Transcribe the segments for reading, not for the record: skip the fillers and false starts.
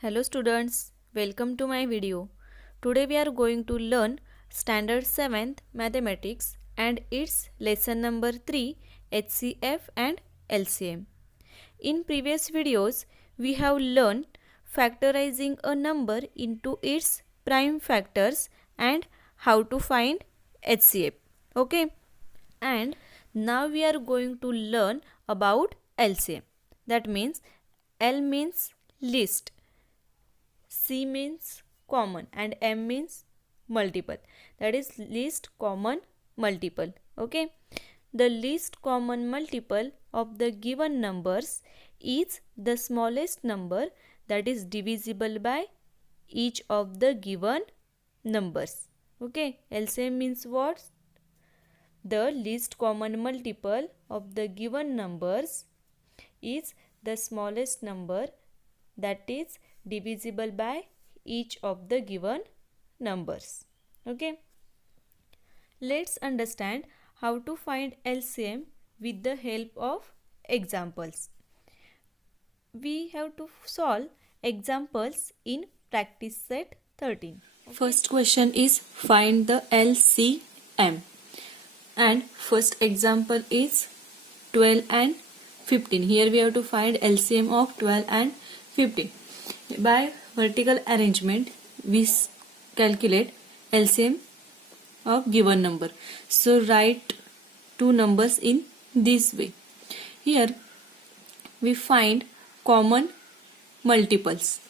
Hello students, welcome to my video. Today we are going to learn Standard 7th Mathematics and its lesson number 3 HCF and LCM. In previous videos, we have learned factorizing a number into its prime factors and how to find HCF. Okay? And now we are going to learn about LCM. That means L means least, C means common and M means multiple. That is least common multiple. Okay. The least common multiple of the given numbers is the smallest number that is divisible by each of the given numbers. Okay. LCM means what? The least common multiple of the given numbers is the smallest number that is divisible by each of the given numbers. Okay. Let's understand how to find LCM with the help of examples. We have to solve examples in practice set 13. First question is find the LCM. And first example is 12 and 15. Here we have to find LCM of 12 and 15. By vertical arrangement, we calculate LCM of given number. So write two numbers in this way. Here we find common multiples.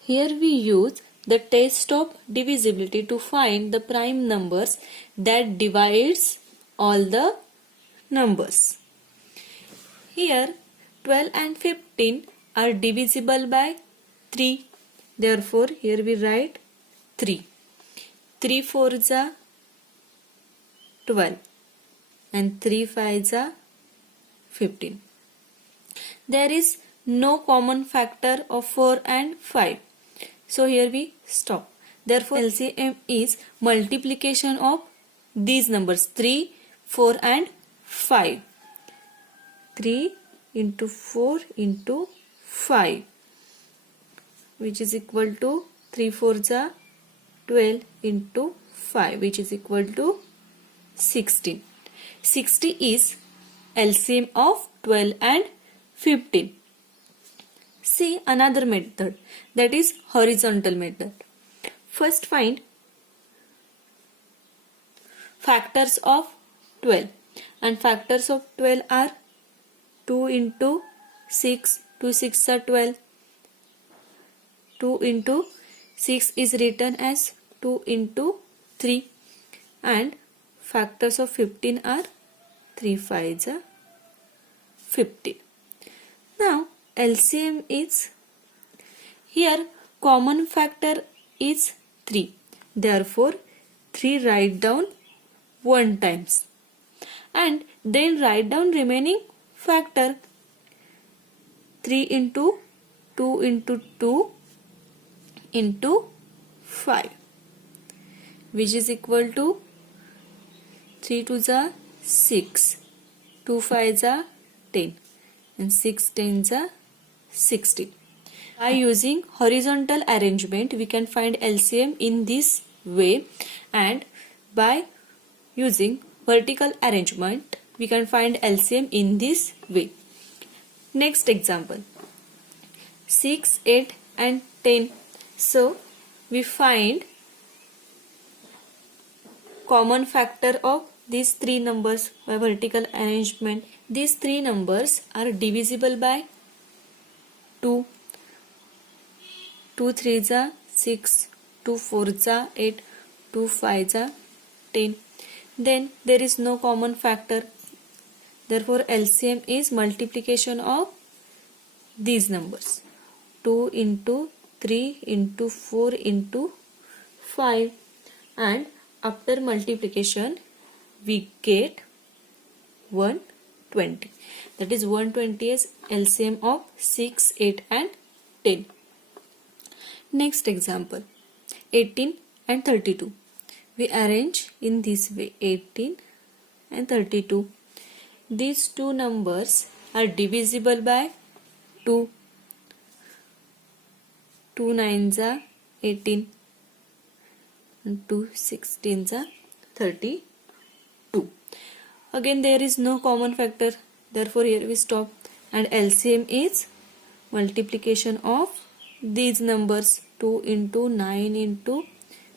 Here we use the test of divisibility to find the prime numbers that divides all the numbers. Here 12 and 15 are divisible by 3. Therefore here we write 3. 3 4s are 12 and 3 5s are 15. There is no common factor of 4 and 5. So here we stop. Therefore LCM is multiplication of these numbers 3, 4 and 5. 3 into 4 into 5, which is equal to 3 4s are 12 into 5, which is equal to 16. 60 is LCM of 12 and 15. See another method, that is horizontal method. First find factors of 12, and factors of 12 are 2 into 6, 2 6 are 12. 2 into 6 is written as 2 into 3, and factors of 15 are 3 5s are 15. Now LCM is, here common factor is 3. Therefore 3 write down 1 times and then write down remaining factor. 3 into 2 into 2 into 5, which is equal to 3 2s are 6, 2 5s are 10 and 6 10s are 16. By using horizontal arrangement we can find LCM in this way, and by using vertical arrangement we can find LCM in this way. Next example 6, 8 and 10. So we find common factor of these three numbers by vertical arrangement. These three numbers are divisible by 2. 2 3s are 6, 2 4s are 8, 2 5s are 10. Then there is no common factor. Therefore LCM is multiplication of these numbers. 2 into 3 into 4 into 5, and after multiplication we get 120. That is 120 is LCM of 6, 8 and 10. Next example 18 and 32. We arrange in this way 18 and 32. These two numbers are divisible by 2. 2 9s are 18 and 2 16s are 32. Again there is no common factor, therefore here we stop, and LCM is multiplication of these numbers, 2 into 9 into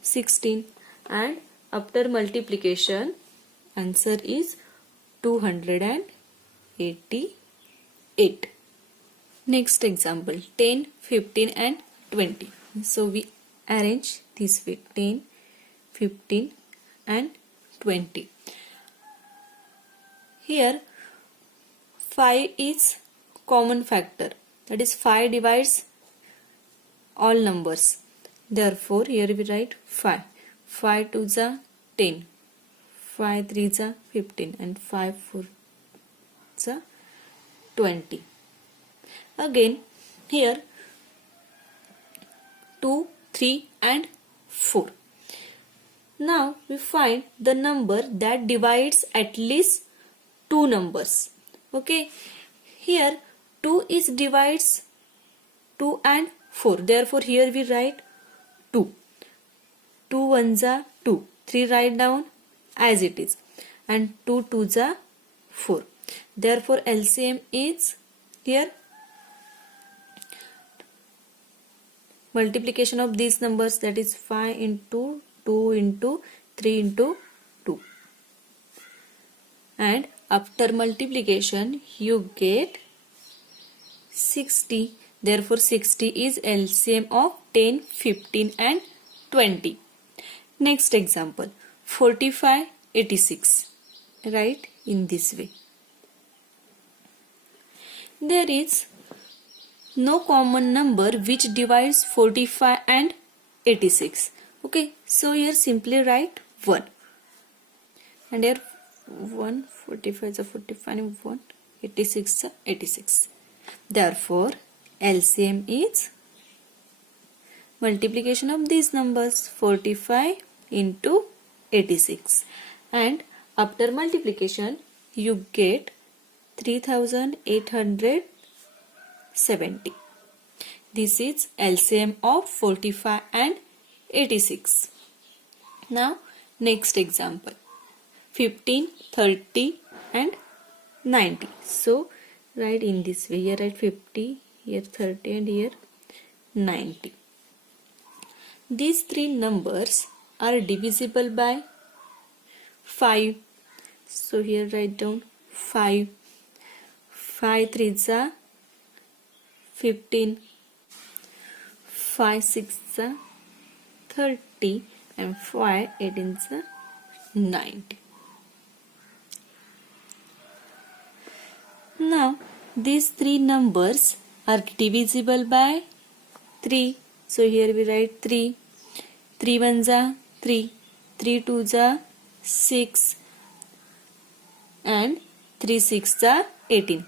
16, and after multiplication answer is 288. Next example, 10, 15 and 20. So we arrange this way, 10, 15 and 20. Here 5 is common factor, that is 5 divides all numbers. Therefore here we write 5. 5 2s are 10, 5 3s are 15 and 5 4s are 20. Again here 2, 3 and 4. Now we find the number that divides at least two numbers. Okay, here 2 is divides 2 and 4, therefore here we write 2. 2 1s are 2, 3 write down as it is, and 2 2s are 4. Therefore LCM is here multiplication of these numbers, that is 5 into 2 into 3 into 2, and after multiplication you get 60. Therefore 60 is LCM of 10, 15 and 20. Next example, 45, 86. Write in this way. There is no common number which divides 45 and 86. Okay, so here simply write 1. And here 1, 45 is a 45 and 1, 86 is a 86. Therefore LCM is multiplication of these numbers, 45 into 86, and after multiplication you get 3870. This is LCM of 45 and 86. Now next example, 15, 30 and 90. So write in this way, here write 50, here 30 and here 90. These three numbers are divisible by 5. So here write down 5. 5 3s are 15. 5 6s are 30 and 5 18s are 90. Now these three numbers are divisible by 3. So here we write 3. 3 1s are 3. 3 2s are 6 and 3 6s are 18.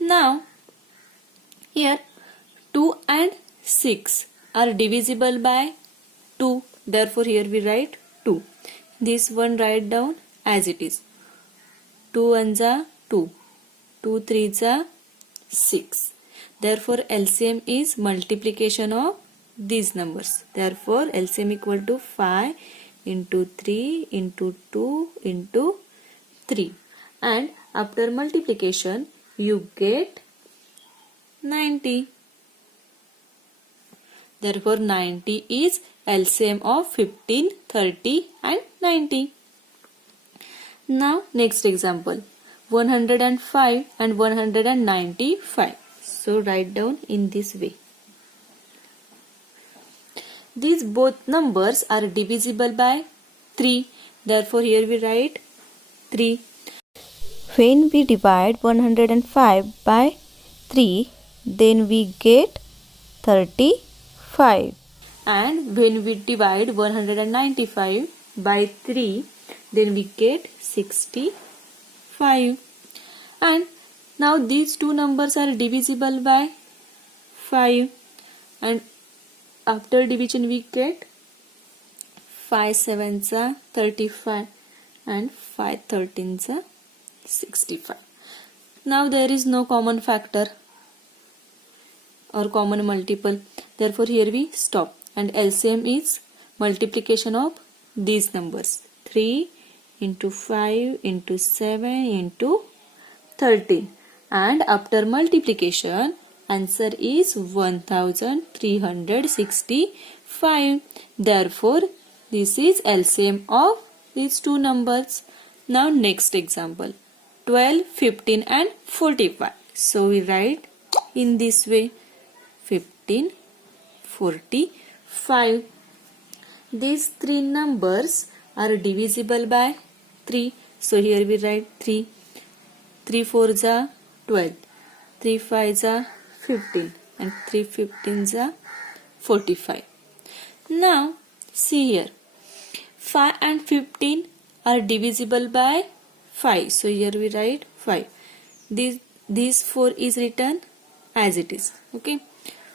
Now here 2 and 6 are divisible by 2. Therefore here we write 2. This one write down as it is. 2 1s are 2. 2 3s are 6. Therefore LCM is multiplication of these numbers. Therefore LCM equal to 5 into 3 into 2 into 3. And after multiplication you get 90. Therefore 90 is LCM of 15, 30 and 90. Now next example, 105 and 195. So write down in this way. These both numbers are divisible by 3. Therefore here we write 3. When we divide 105 by 3, then we get 35. And when we divide 195 by 3, then we get 65. And now these two numbers are divisible by 5, and after division we get 5 7s are 35 and 5 13s are 65. Now there is no common factor. or common multiple. Therefore here we stop, and LCM is multiplication of these numbers. 3 into 5 into 7 into 13, and after multiplication answer is 1365. Therefore this is LCM of these two numbers. Now next example, 12, 15 and 45. So we write in this way, 15, 45. These three numbers are divisible by 3. So here we write 3. 3 4s are 12, 3 5s are 15 and 3 15s are 45. Now see here, 5 and 15 are divisible by 5. So here we write 5. These 4 is written as it is. Okay.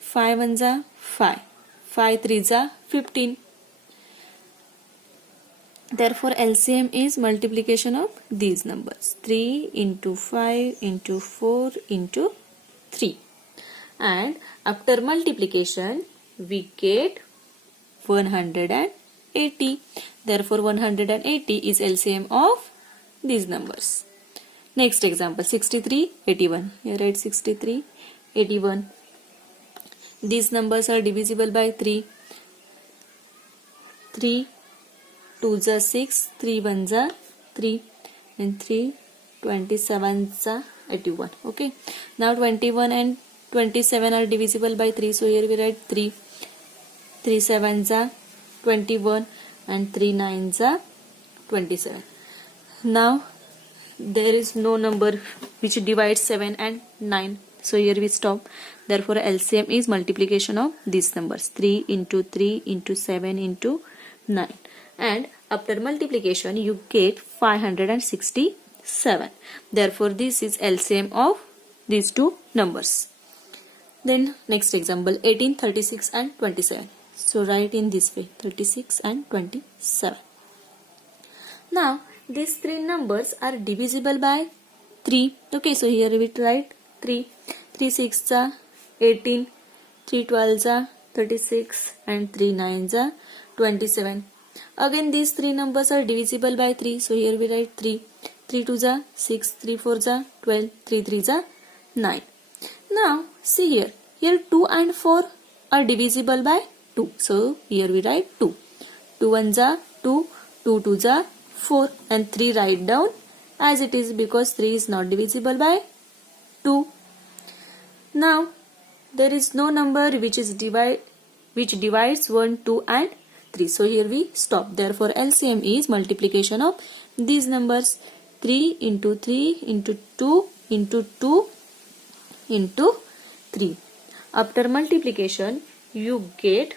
5 1s are 5. 5 3s are 15. Therefore LCM is multiplication of these numbers. 3 into 5 into 4 into 3. And after multiplication we get 180. Therefore 180 is LCM of these numbers. Next example, 63, 81. Here write 63, 81. These numbers are divisible by 3. 3 2s are 6, 3 1s are 3 and 3 27s are 81. Okay. Now 21 and 27 are divisible by 3. So here we write 3. 3 7s are 21 and 3 9s are 27. Now there is no number which divides 7 and 9. So here we stop. Therefore LCM is multiplication of these numbers. 3 into 3 into 7 into 9. And after multiplication you get 567. Therefore this is LCM of these two numbers. Then next example, 18, 36 and 27. So write in this way, 36 and 27. Now these three numbers are divisible by 3. Okay, so here we write 3. 3 6s are 18, 3 12s are 36 and 3 9s are 27. Again these three numbers are divisible by 3. So here we write 3. 3 2s are 6, 3 4s are 12, 3 3s are 9. Now see here, 2 and 4 are divisible by 2. So here we write 2. 2 1s are 2, 2 2s are 4 and 3 write down as it is because 3 is not divisible by 2. Now there is no number which divides 1, 2 and 3. So here we stop. Therefore LCM is multiplication of these numbers. 3 into 3 into 2 into 2 into 3. After multiplication you get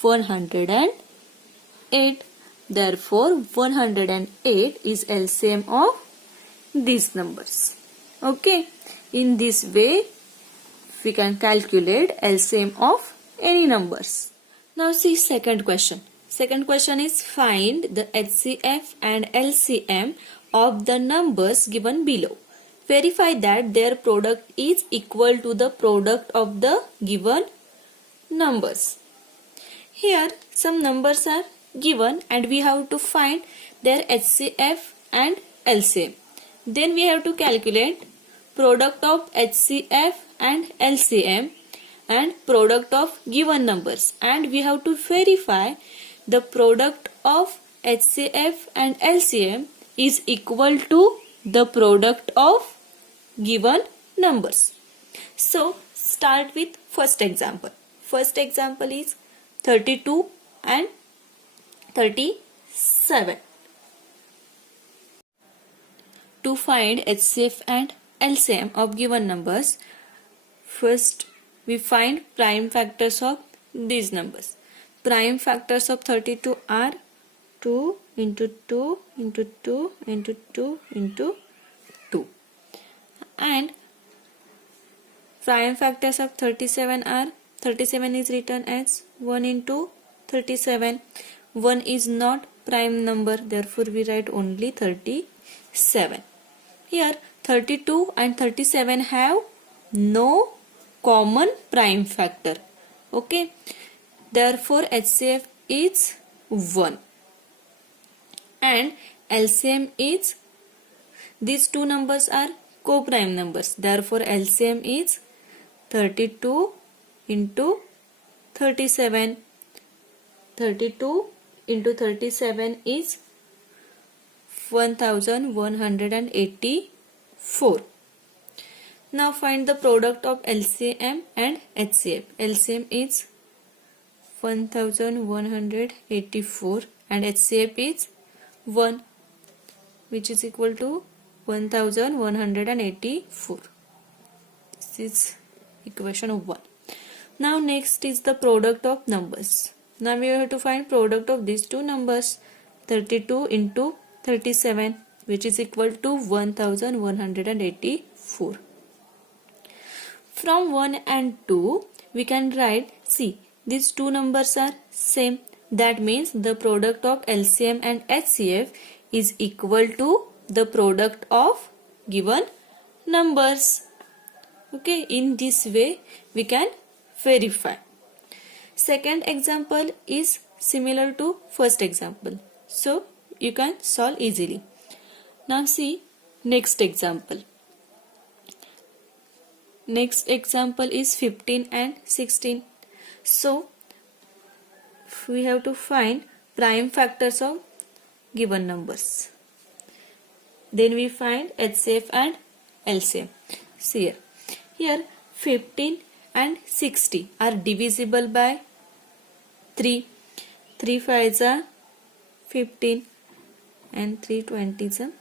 108. Therefore 108 is LCM of these numbers. Okay. In this way we can calculate LCM of any numbers. Now see second question. Second question is find the HCF and LCM of the numbers given below. Verify that their product is equal to the product of the given numbers. Here some numbers are given and we have to find their HCF and LCM. Then we have to calculate product of HCF and LCM and product of given numbers, and we have to verify the product of HCF and LCM is equal to the product of given numbers. So start with first example. First example is 32 and 37. To find HCF and LCM of given numbers, first we find prime factors of these numbers. Prime factors of 32 are 2 into 2 into 2 into 2 into 2. And prime factors of 37 are 37 is written as 1 into 37. 1 is not prime number, therefore we write only 37. Here 32 and 37 have no common prime factor. Okay, therefore HCF is 1 and LCM is, these two numbers are co-prime numbers, therefore LCM is 32 into 37. 32 into 37 is 1184. Now find the product of LCM and HCF. LCM is 1184 and HCF is 1, which is equal to 1184. This is equation 1. Now next is the product of numbers. Now we have to find product of these two numbers, 32 into 37, which is equal to 1184. From 1 and 2 we can write, see, these two numbers are same, that means the product of LCM and HCF is equal to the product of given numbers. Okay, in this way we can verify. Second example is similar to first example, so you can solve easily. Now see next example. Next example is 15 and 16. So we have to find prime factors of given numbers. Then we find HCF and LCM. See here 15 and 60 are divisible by 3. 3 5s are 15 and 3 20s are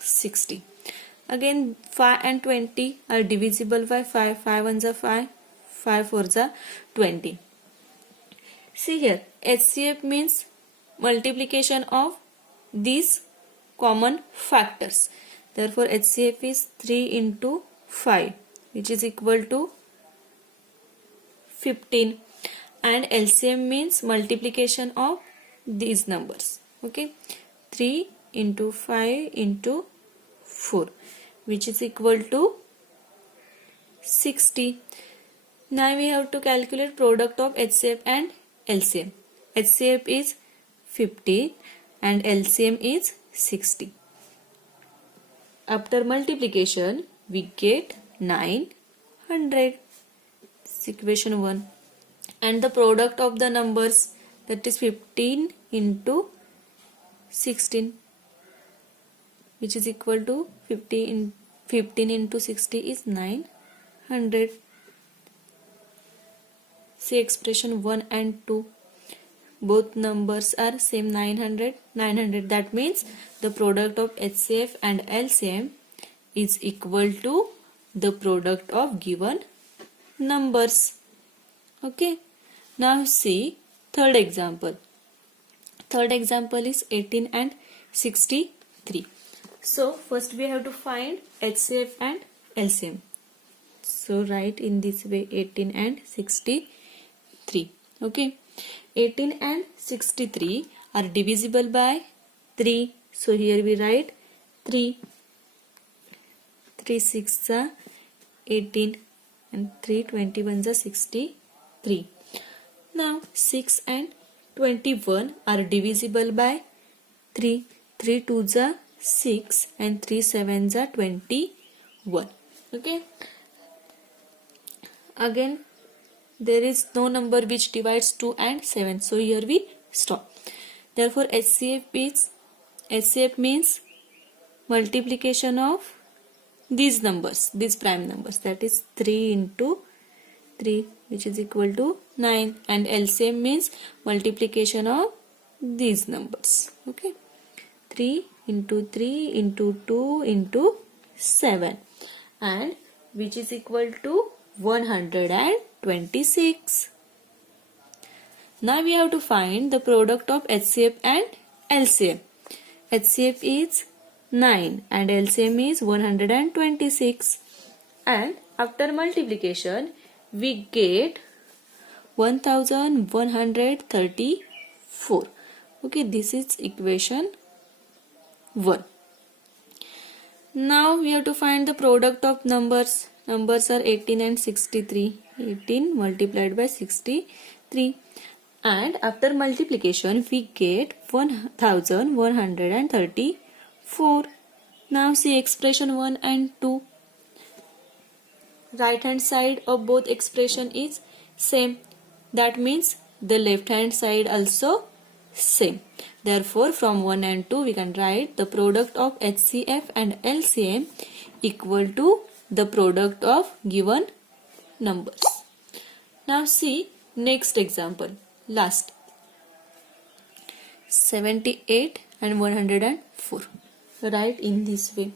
60. Again 5 and 20 are divisible by 5. 5 1s are 5, 5 4s are 20. See here, HCF means multiplication of these common factors. Therefore HCF is 3 into 5, which is equal to 15, and LCM means multiplication of these numbers. Okay, 3 into 5 into 4, which is equal to 60. Now we have to calculate product of HCF and LCM. HCF is 50 and LCM is 60. After multiplication we get 900. This is equation 1. And the product of the numbers, that is 15 into 16, which is equal to 15 into 60 is 900. See expression 1 and 2. Both numbers are same, 900, 900. That means the product of HCF and LCM is equal to the product of given numbers. Okay. Now see third example. Third example is 18 and 63. So first we have to find HCF and LCM. So write in this way 18 and 63. Okay. 18 and 63 are divisible by 3. So here we write 3. 3 6 are 18 and 3 21 are 63. Now 6 and 21 are divisible by 3. 3 2s are 6 and 3 7s are 21. Okay. Again there is no number which divides 2 and 7. So here we stop. Therefore HCF means multiplication of these numbers, these prime numbers, that is 3 into 3, which is equal to 9, and LCM means multiplication of these numbers. Okay, 3 into 3 into 2 into 7, and which is equal to 126. Now we have to find the product of HCF and LCM. HCF is 9 and LCM is 126, and after multiplication we get 1134. Okay, this is equation 1. Now we have to find the product of numbers. numbers are 18 and 63. 18 multiplied by 63. And after multiplication, we get 1134. Now see expression 1 and 2. Right hand side of both expression is same. That means the left hand side also same. Therefore, from 1 and 2 we can write the product of HCF and LCM equal to the product of given numbers. Now see next example. Last. 78 and 104. Write in this way.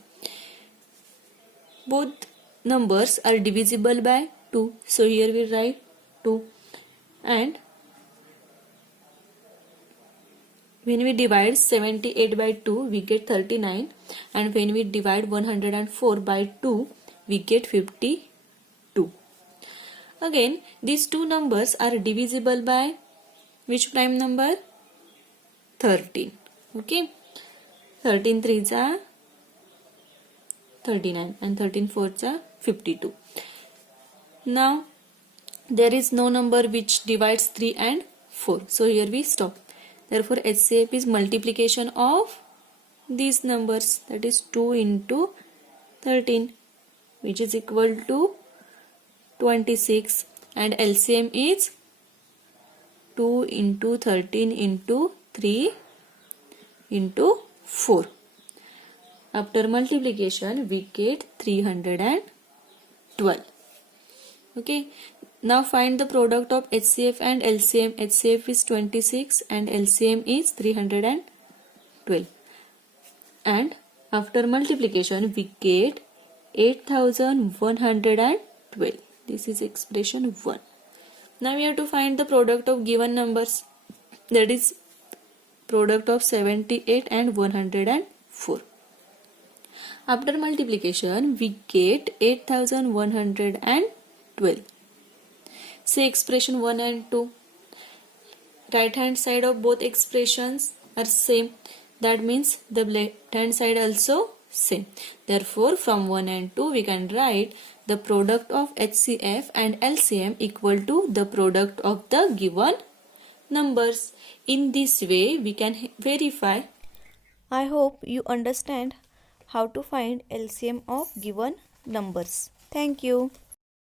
Both numbers are divisible by 2. So here we write 2. And when we divide 78 by 2, we get 39. And when we divide 104 by 2, we get 52. Again, these two numbers are divisible by which prime number? 13. Okay. 13 3s are 39 and 13 4s are 52. Now, there is no number which divides 3 and 4. So here we stop. Therefore, HCF is multiplication of these numbers, that is 2 into 13, which is equal to 26, and LCM is 2 into 13 into 3 into 4. After multiplication, we get 312. Okay. Now find the product of HCF and LCM. HCF is 26 and LCM is 312. And after multiplication, we get 8112. This is expression 1. Now we have to find the product of given numbers. That is product of 78 and 104. After multiplication, we get 8112. Say expression 1 and 2. Right hand side of both expressions are same. That means the left hand side also same. Therefore, from 1 and 2 we can write the product of HCF and LCM equal to the product of the given numbers. In this way we can verify. I hope you understand how to find LCM of given numbers. Thank you.